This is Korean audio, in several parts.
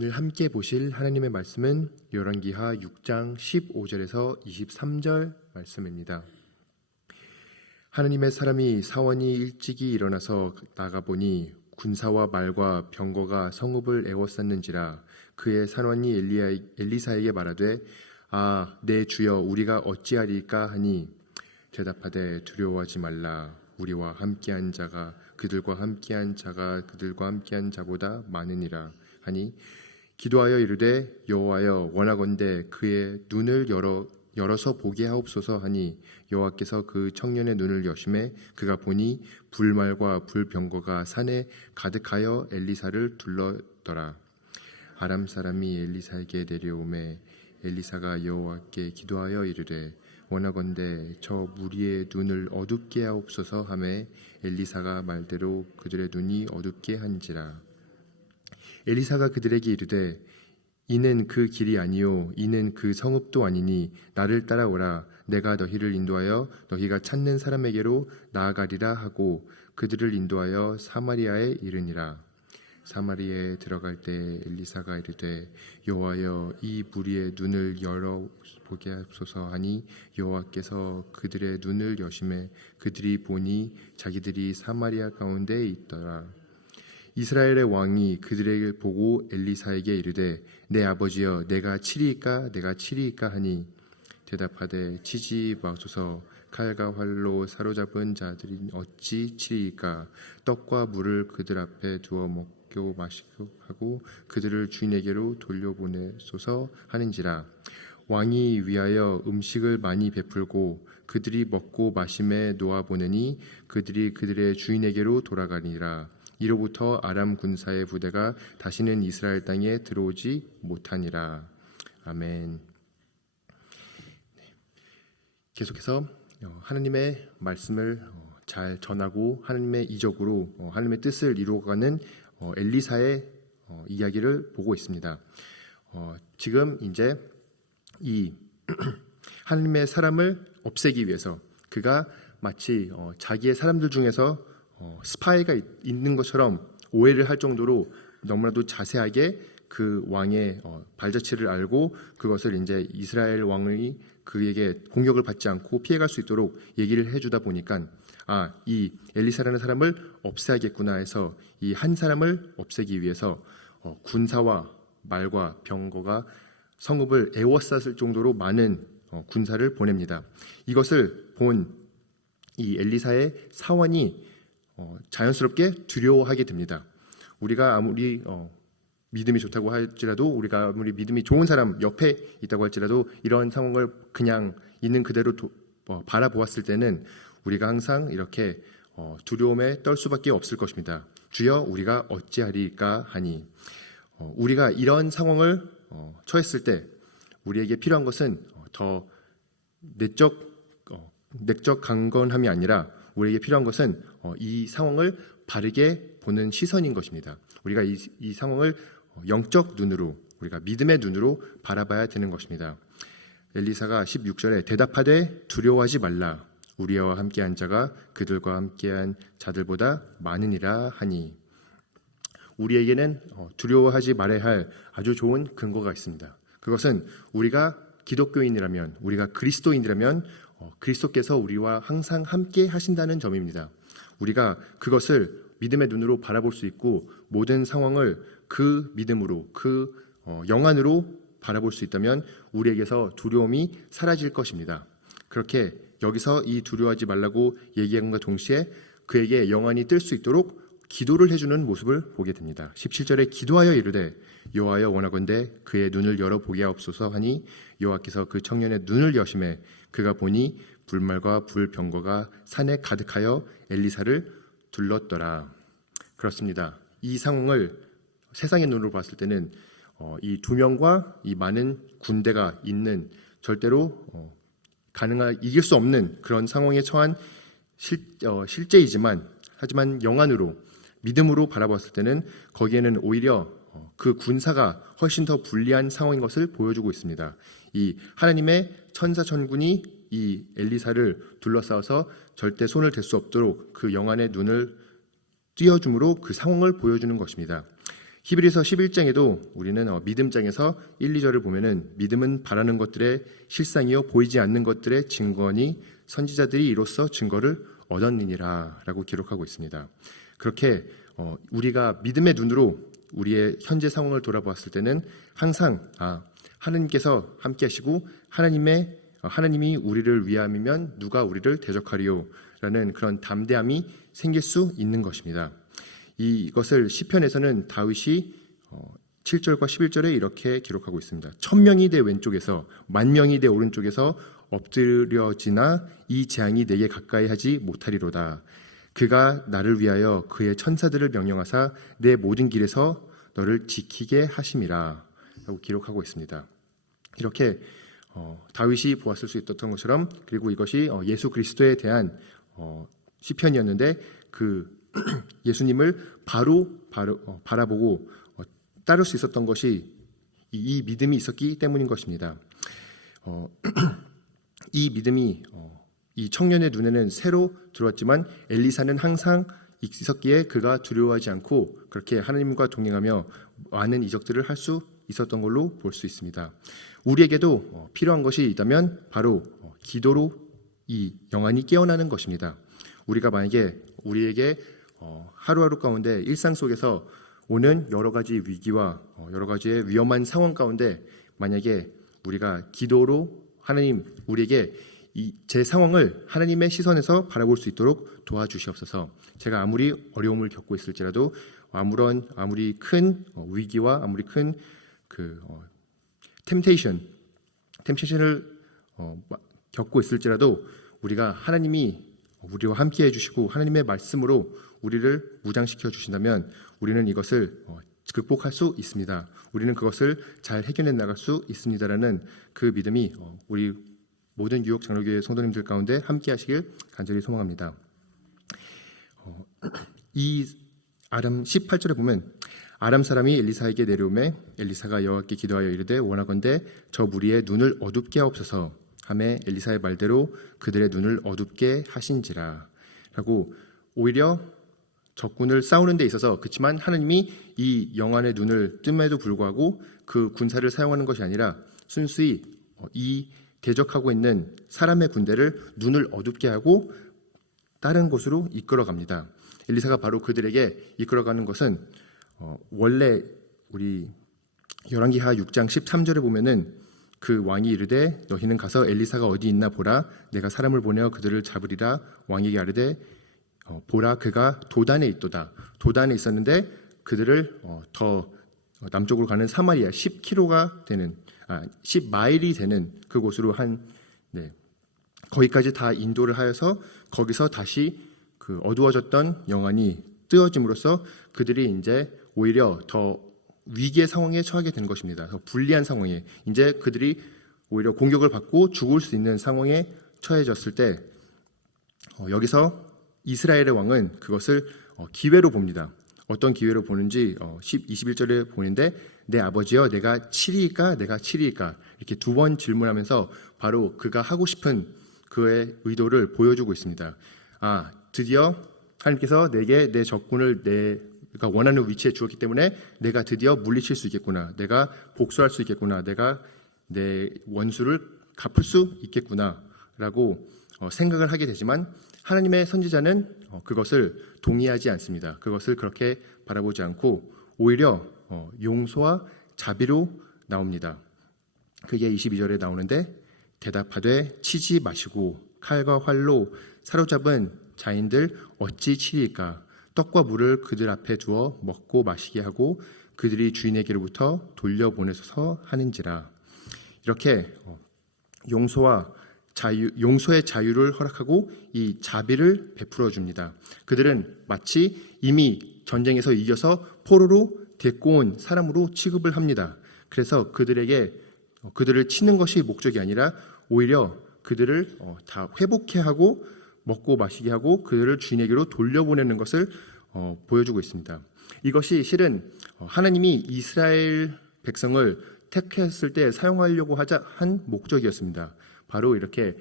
오늘 함께 보실 하나님의 말씀은 열왕기하 6장 15절에서 23절 말씀입니다. 하나님의 사람이 사원이 일찍이 일어나서 나가보니 군사와 말과 병거가 성읍을 에워쌌는지라. 그의 산원이 엘리사에게 말하되 내 주여 우리가 어찌하리까 하니 대답하되 두려워하지 말라. 우리와 함께한 자가 그들과 함께한 자가 그들과 함께한 자보다 많으니라 하니 기도하여 이르되 여호와여 원하건대 그의 눈을 열어서 보게 하옵소서 하니 여호와께서 그 청년의 눈을 여심해 그가 보니 불말과 불병거가 산에 가득하여 엘리사를 둘렀더라. 아람 사람이 엘리사에게 내려오매 엘리사가 여호와께 기도하여 이르되 원하건대 저 무리의 눈을 어둡게 하옵소서 하매 엘리사가 말대로 그들의 눈이 어둡게 한지라. 엘리사가 그들에게 이르되 이는 그 길이 아니요 이는 그 성읍도 아니니 나를 따라오라. 내가 너희를 인도하여 너희가 찾는 사람에게로 나아가리라 하고 그들을 인도하여 사마리아에 이르니라. 사마리아에 들어갈 때 엘리사가 이르되 여호와여 이 무리의 눈을 열어 보게 하옵소서 하니 여호와께서 그들의 눈을 여심해 그들이 보니 자기들이 사마리아 가운데 있더라. 이스라엘의 왕이 그들에게 보고 엘리사에게 이르되 내 아버지여 내가 치리이까 하니 대답하되 치지 마소서. 칼과 활로 사로잡은 자들이 어찌 치리이까. 떡과 물을 그들 앞에 두어 먹고 마시고 하고 그들을 주인에게로 돌려보내소서 하는지라. 왕이 위하여 음식을 많이 베풀고 그들이 먹고 마심에 놓아보내니 그들이 그들의 주인에게로 돌아가니라. 이로부터 아람 군사의 부대가 다시는 이스라엘 땅에 들어오지 못하니라. 아멘. 계속해서 하나님의 말씀을 잘 전하고 하나님의 이적으로 하나님의 뜻을 이루어가는 엘리사의 이야기를 보고 있습니다. 지금 이제 이 하나님의 사람을 없애기 위해서 그가 마치 자기의 사람들 중에서 스파이가 있는 것처럼 오해를 할 정도로 너무나도 자세하게 그 왕의 발자취를 알고 그것을 이제 이스라엘 왕이 그에게 공격을 받지 않고 피해갈 수 있도록 얘기를 해주다 보니까 이 엘리사라는 사람을 없애야겠구나 해서 이 한 사람을 없애기 위해서 군사와 말과 병거가 성읍을 에워쌌을 정도로 많은 군사를 보냅니다. 이것을 본 이 엘리사의 사원이 자연스럽게 두려워하게 됩니다. 우리가 아무리 믿음이 좋다고 할지라도 우리가 아무리 믿음이 좋은 사람 옆에 있다고 할지라도 이런 상황을 그냥 있는 그대로 바라보았을 때는 우리가 항상 이렇게 두려움에 떨 수밖에 없을 것입니다. 주여 우리가 어찌하리까 하니 우리가 이런 상황을 처했을 때 우리에게 필요한 것은 더 내적 강건함이 아니라 우리에게 필요한 것은 이 상황을 바르게 보는 시선인 것입니다. 우리가 이 상황을 영적 눈으로 우리가 믿음의 눈으로 바라봐야 되는 것입니다. 엘리사가 16절에 대답하되 두려워하지 말라. 우리와 함께한 자가 그들과 함께한 자들보다 많으니라 하니 우리에게는 두려워하지 말아야 할 아주 좋은 근거가 있습니다. 그것은 우리가 기독교인이라면 우리가 그리스도인이라면 그리스도께서 우리와 항상 함께 하신다는 점입니다. 우리가 그것을 믿음의 눈으로 바라볼 수 있고 모든 상황을 그 믿음으로 그 영안으로 바라볼 수 있다면 우리에게서 두려움이 사라질 것입니다. 그렇게 여기서 이 두려워하지 말라고 얘기한과 동시에 그에게 영안이 뜰 수 있도록 기도를 해주는 모습을 보게 됩니다. 17절에 기도하여 이르되 여호와여 원하건대 그의 눈을 열어 보게 하옵소서 하니 여호와께서 그 청년의 눈을 여심해 그가 보니 불말과 불병거가 산에 가득하여 엘리사를 둘렀더라. 그렇습니다. 이 상황을 세상의 눈으로 봤을 때는 이 두 명과 이 많은 군대가 있는 절대로 이길 수 없는 그런 상황에 처한 실제이지만 하지만 영안으로 믿음으로 바라봤을 때는 거기에는 오히려 그 군사가 훨씬 더 불리한 상황인 것을 보여주고 있습니다. 이 하나님의 천사 천군이 이 엘리사를 둘러싸서 절대 손을 댈 수 없도록 그 영안의 눈을 띄워줌으로 그 상황을 보여주는 것입니다. 히브리서 11장에도 우리는 믿음장에서 1, 2절을 보면은 믿음은 바라는 것들의 실상이요 보이지 않는 것들의 증거니 선지자들이 이로써 증거를 얻었느니라 라고 기록하고 있습니다. 그렇게 우리가 믿음의 눈으로 우리의 현재 상황을 돌아보았을 때는 항상 하나님께서 함께 하시고 하나님이 우리를 위함이면 누가 우리를 대적하리요 라는 그런 담대함이 생길 수 있는 것입니다. 이것을 시편에서는 다윗이 7절과 11절에 이렇게 기록하고 있습니다. 1000명이 내 왼쪽에서 10,000명이 내 오른쪽에서 엎드려지나 이 재앙이 내게 가까이 하지 못하리로다. 그가 나를 위하여 그의 천사들을 명령하사 내 모든 길에서 너를 지키게 하심이라 라고 기록하고 있습니다. 이렇게 다윗이 보았을 수 있었던 것처럼, 그리고 이것이 예수 그리스도에 대한 시편이었는데 그 예수님을 바로 바라보고 따를 수 있었던 것이 이 믿음이 있었기 때문인 것입니다. 이 믿음이 이 청년의 눈에는 새로 들어왔지만 엘리사는 항상 있었기에 그가 두려워하지 않고 그렇게 하나님과 동행하며 많은 이적들을 할 수 있었던 걸로 볼 수 있습니다. 우리에게도 필요한 것이 있다면 바로 기도로 이 영안이 깨어나는 것입니다. 우리가 만약에 우리에게 하루하루 가운데 일상 속에서 오는 여러 가지 위기와 여러 가지의 위험한 상황 가운데 만약에 우리가 기도로 하나님 우리에게 제 상황을 하나님의 시선에서 바라볼 수 있도록 도와주시옵소서. 제가 아무리 어려움을 겪고 있을지라도 아무리 큰 위기와 아무리 큰 템테이션을 겪고 있을지라도 우리가 하나님이 우리와 함께 해주시고 하나님의 말씀으로 우리를 무장시켜 주신다면 우리는 이것을 극복할 수 있습니다. 우리는 그것을 잘 해결해 나갈 수 있습니다라는 그 믿음이 우리 모든 뉴욕 장로교회 성도님들 가운데 함께 하시길 간절히 소망합니다. 이 아람 18절에 보면 아람 사람이 엘리사에게 내려오매 엘리사가 여호와께 기도하여 이르되 원하건대 저 무리의 눈을 어둡게 하옵소서 하매 엘리사의 말대로 그들의 눈을 어둡게 하신지라 라고 오히려 적군을 싸우는 데 있어서 그렇지만 하나님이 이 영안의 눈을 뜸에도 불구하고 그 군사를 사용하는 것이 아니라 순수히 이 대적하고 있는 사람의 군대를 눈을 어둡게 하고 다른 곳으로 이끌어갑니다. 엘리사가 바로 그들에게 이끌어가는 것은 원래 우리 열왕기하 6장 13절에 보면은 그 왕이 이르되 너희는 가서 엘리사가 어디 있나 보라 내가 사람을 보내어 그들을 잡으리라 왕에게 아뢰되 보라 그가 도단에 있도다. 도단에 있었는데 그들을 더 남쪽으로 가는 사마리아 10km가 되는 10마일이 되는 그곳으로 거기까지 다 인도를 하여서 거기서 다시 그 어두워졌던 영안이 뜨어짐으로써 그들이 이제 오히려 더 위기의 상황에 처하게 된 것입니다. 더 불리한 상황에 이제 그들이 오히려 공격을 받고 죽을 수 있는 상황에 처해졌을 때 여기서 이스라엘의 왕은 그것을 기회로 봅니다. 어떤 기회로 보는지 21절에 보는데 내 아버지여 내가 치리이까 내가 치리이까 이렇게 두 번 질문하면서 바로 그가 하고 싶은 그의 의도를 보여주고 있습니다. 드디어 하나님께서 내게 내 적군을 내가 원하는 위치에 주었기 때문에 내가 드디어 물리칠 수 있겠구나. 내가 복수할 수 있겠구나. 내가 내 원수를 갚을 수 있겠구나 라고 생각을 하게 되지만 하나님의 선지자는 그것을 동의하지 않습니다. 그것을 그렇게 바라보지 않고 오히려 용서와 자비로 나옵니다. 그게 22절에 나오는데 대답하되 치지 마시고 칼과 활로 사로잡은 자인들 어찌 치리까 떡과 물을 그들 앞에 두어 먹고 마시게 하고 그들이 주인에게로부터 돌려보내소서 하는지라. 이렇게 용서의 자유를 허락하고 이 자비를 베풀어 줍니다. 그들은 마치 이미 전쟁에서 이겨서 포로로 데리고 온 사람으로 취급을 합니다. 그래서 그들을 치는 것이 목적이 아니라 오히려 그들을 다 회복해 하고 먹고 마시게 하고 그들을 주인에게로 돌려보내는 것을 보여주고 있습니다. 이것이 실은 하나님이 이스라엘 백성을 택했을 때 사용하려고 한 목적이었습니다. 바로 이렇게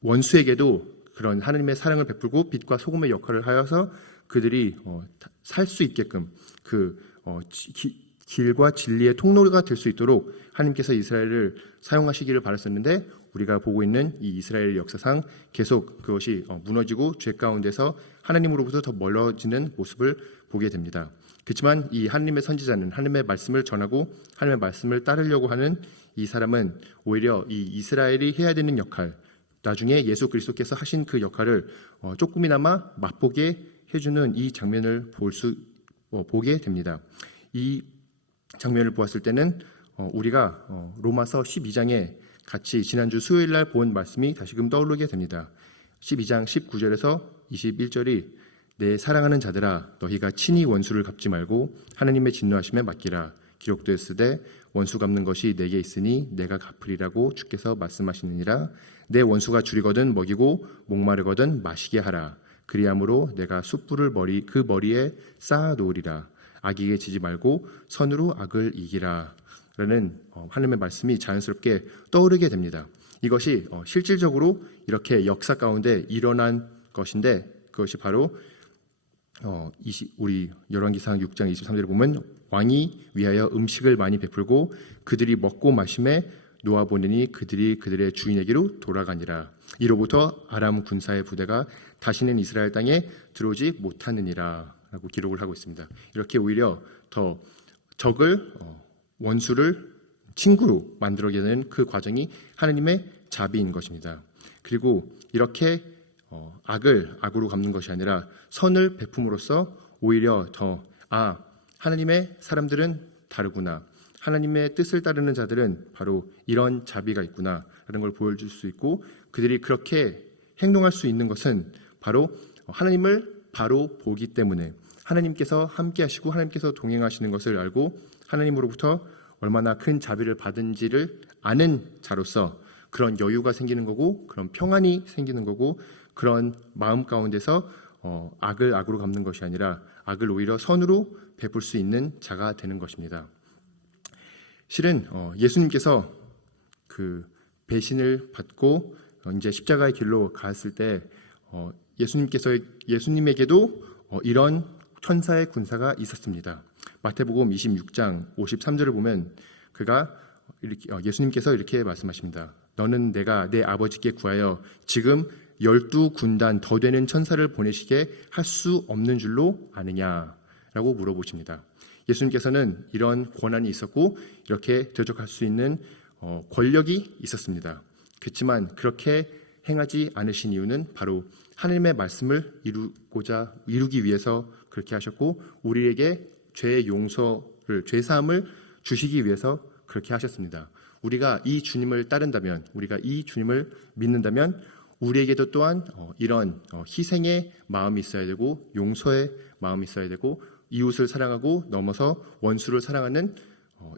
원수에게도 그런 하나님의 사랑을 베풀고 빛과 소금의 역할을 하여서 그들이 살 수 있게끔 그 길과 진리의 통로가 될 수 있도록 하나님께서 이스라엘을 사용하시기를 바랐었는데 우리가 보고 있는 이 이스라엘 역사상 계속 그것이 무너지고 죄 가운데서 하나님으로부터 더 멀어지는 모습을 보게 됩니다. 그렇지만 이 하나님의 선지자는 하나님의 말씀을 전하고 하나님의 말씀을 따르려고 하는 이 사람은 오히려 이 이스라엘이 해야 되는 역할, 나중에 예수 그리스도께서 하신 그 역할을 조금이나마 맛보게 해주는 이 장면을 보게 됩니다. 이 장면을 보았을 때는 우리가 로마서 12장에 같이 지난주 수요일 날 본 말씀이 다시금 떠오르게 됩니다. 12장 19절에서 21절이 내 사랑하는 자들아 너희가 친히 원수를 갚지 말고 하나님의 진노하심에 맡기라. 기록되었으되 원수 갚는 것이 내게 있으니 내가 갚으리라고 주께서 말씀하시느니라. 내 원수가 줄이거든 먹이고 목마르거든 마시게 하라. 그리함으로 내가 숯불을 그 머리에 쌓아 놓으리라. 악에게 지지 말고 선으로 악을 이기라. 라는 하나님의 말씀이 자연스럽게 떠오르게 됩니다. 이것이 실질적으로 이렇게 역사 가운데 일어난 것인데 그것이 바로 우리 열왕기상 6장 23절에 보면 왕이 위하여 음식을 많이 베풀고 그들이 먹고 마심에 놓아보내니 그들이 그들의 주인에게로 돌아가니라. 이로부터 아람 군사의 부대가 다시는 이스라엘 땅에 들어오지 못하느니라 라고 기록을 하고 있습니다. 이렇게 오히려 더 적을 원수를 친구로 만들어게 되는 그 과정이 하나님의 자비인 것입니다. 그리고 이렇게 악을 악으로 갚는 것이 아니라 선을 베품으로써 오히려 더 하나님의 사람들은 다르구나. 하나님의 뜻을 따르는 자들은 바로 이런 자비가 있구나 라는 걸 보여줄 수 있고 그들이 그렇게 행동할 수 있는 것은 바로 하나님을 바로 보기 때문에 하나님께서 함께 하시고 하나님께서 동행하시는 것을 알고 하나님으로부터 얼마나 큰 자비를 받은지를 아는 자로서 그런 여유가 생기는 거고 그런 평안이 생기는 거고 그런 마음 가운데서 악을 악으로 갚는 것이 아니라 악을 오히려 선으로 베풀 수 있는 자가 되는 것입니다. 실은 예수님께서 그 배신을 받고 이제 십자가의 길로 갔을 때 예수님에게도 이런 천사의 군사가 있었습니다. 마태복음 26장 53절을 보면 예수님께서 이렇게 말씀하십니다. 너는 내가 내 아버지께 구하여 지금 12군단 더 되는 천사를 보내시게 할 수 없는 줄로 아느냐라고 물어보십니다. 예수님께서는 이런 권한이 있었고 이렇게 대적할 수 있는 권력이 있었습니다. 그렇지만 그렇게 행하지 않으신 이유는 바로 하나님의 말씀을 이루기 위해서 그렇게 하셨고 우리에게 죄의 용서를 죄사함을 주시기 위해서 그렇게 하셨습니다. 우리가 이 주님을 따른다면 우리가 이 주님을 믿는다면 우리에게도 또한 이런 희생의 마음이 있어야 되고 용서의 마음이 있어야 되고 이웃을 사랑하고 넘어서 원수를 사랑하는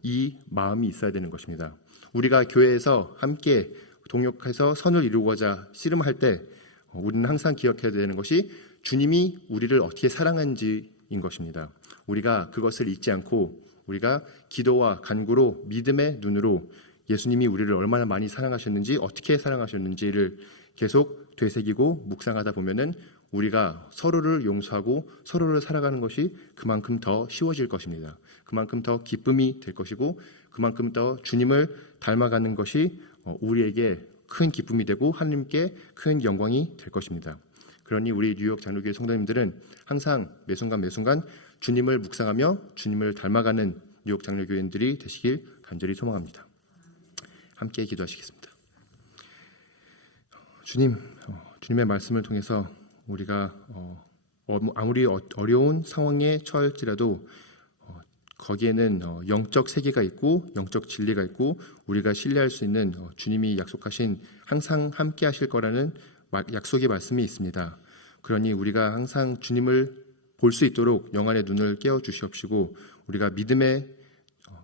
이 마음이 있어야 되는 것입니다. 우리가 교회에서 함께 동역해서 선을 이루고자 씨름할 때 우리는 항상 기억해야 되는 것이 주님이 우리를 어떻게 사랑한지인 것입니다. 우리가 그것을 잊지 않고 우리가 기도와 간구로 믿음의 눈으로 예수님이 우리를 얼마나 많이 사랑하셨는지 어떻게 사랑하셨는지를 계속 되새기고 묵상하다 보면은 우리가 서로를 용서하고 서로를 살아가는 것이 그만큼 더 쉬워질 것입니다. 그만큼 더 기쁨이 될 것이고 그만큼 더 주님을 닮아가는 것이 우리에게 큰 기쁨이 되고 하나님께 큰 영광이 될 것입니다. 그러니 우리 뉴욕 장로교회 성도님들은 항상 매순간 주님을 묵상하며 주님을 닮아가는 뉴욕 장로교인들이 되시길 간절히 소망합니다. 함께 기도하시겠습니다. 주님의 말씀을 통해서 우리가 아무리 어려운 상황에 처할지라도 거기에는 영적 세계가 있고 영적 진리가 있고 우리가 신뢰할 수 있는 주님이 약속하신 항상 함께 하실 거라는 약속의 말씀이 있습니다. 그러니 우리가 항상 주님을 볼 수 있도록 영안의 눈을 깨워 주시옵시고 우리가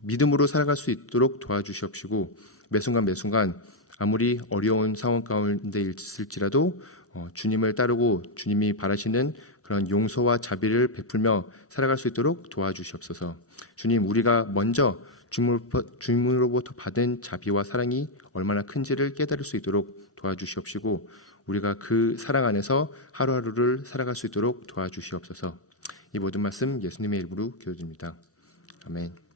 믿음으로 살아갈 수 있도록 도와주시옵시고 매순간 아무리 어려운 상황 가운데 있을지라도 주님을 따르고 주님이 바라시는 그런 용서와 자비를 베풀며 살아갈 수 있도록 도와주시옵소서. 주님, 우리가 먼저 주님으로부터 받은 자비와 사랑이 얼마나 큰지를 깨달을 수 있도록 도와주시옵시고 우리가 그 사랑 안에서 하루하루를 살아갈 수 있도록 도와주시옵소서. 이 모든 말씀 예수님의 이름으로 기도드립니다. 아멘.